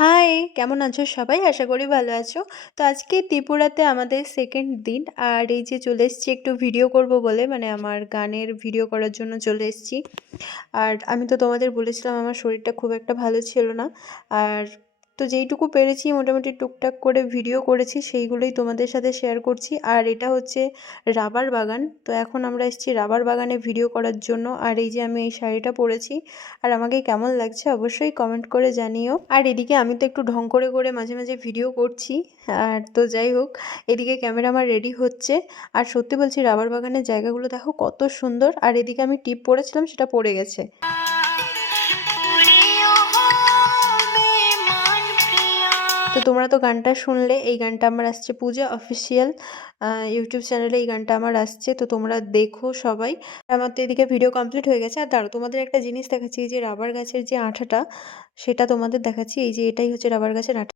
High, কেমন আছো সবাই? আশা করি ভালো আছো। তো আজকে ত্রিপুরাতে আমাদের 2nd দিন। আর এই যে চলে এসেছি একটু ভিডিও করব বলে, মানে আমার গানের ভিডিও করার জন্য চলে এসেছি। আর আমি তো তোমাদের বলেছিলাম আমার শরীরটা খুব একটা ভালো ছিল না। আর তো যেইটুকু পেরেছি মোটামুটি টুকটাক করে ভিডিও করেছি, সেইগুলোই তোমাদের সাথে শেয়ার করছি। আর এটা হচ্ছে রাবার বাগান। তো এখন আমরা এসেছি রাবার বাগানে ভিডিও করার জন্য। আর এই যে আমি এই শাড়িটা পরেছি, আর আমাকে কেমন লাগছে অবশ্যই কমেন্ট করে জানিও। আর এদিকে আমি তো একটু ঢং করে করে মাঝে মাঝে ভিডিও করছি। আর তো যাই হোক, এদিকে ক্যামেরা আমার রেডি হচ্ছে। আর সত্যি বলছি, রাবার বাগানের জায়গাগুলো দেখো কত সুন্দর। আর এদিকে আমি টিপ পরেছিলাম, সেটা পড়ে গেছে। তো তোমরা তো গানটা শুনলে, এই গানটা আমার আসছে পূজা অফিসিয়াল ইউটিউব চ্যানেলে। এই গানটা আমার আসছে, তো তোমরা দেখো সবাই। আমার তো এদিকে ভিডিও কমপ্লিট হয়ে গেছে। আর দাঁড়াও, তোমাদের একটা জিনিস দেখাচ্ছি। এই যে রাবার গাছের যে আঠাটা, সেটা তোমাদের দেখাচ্ছি। এই যে এটাই হচ্ছে রাবার গাছের আঠা।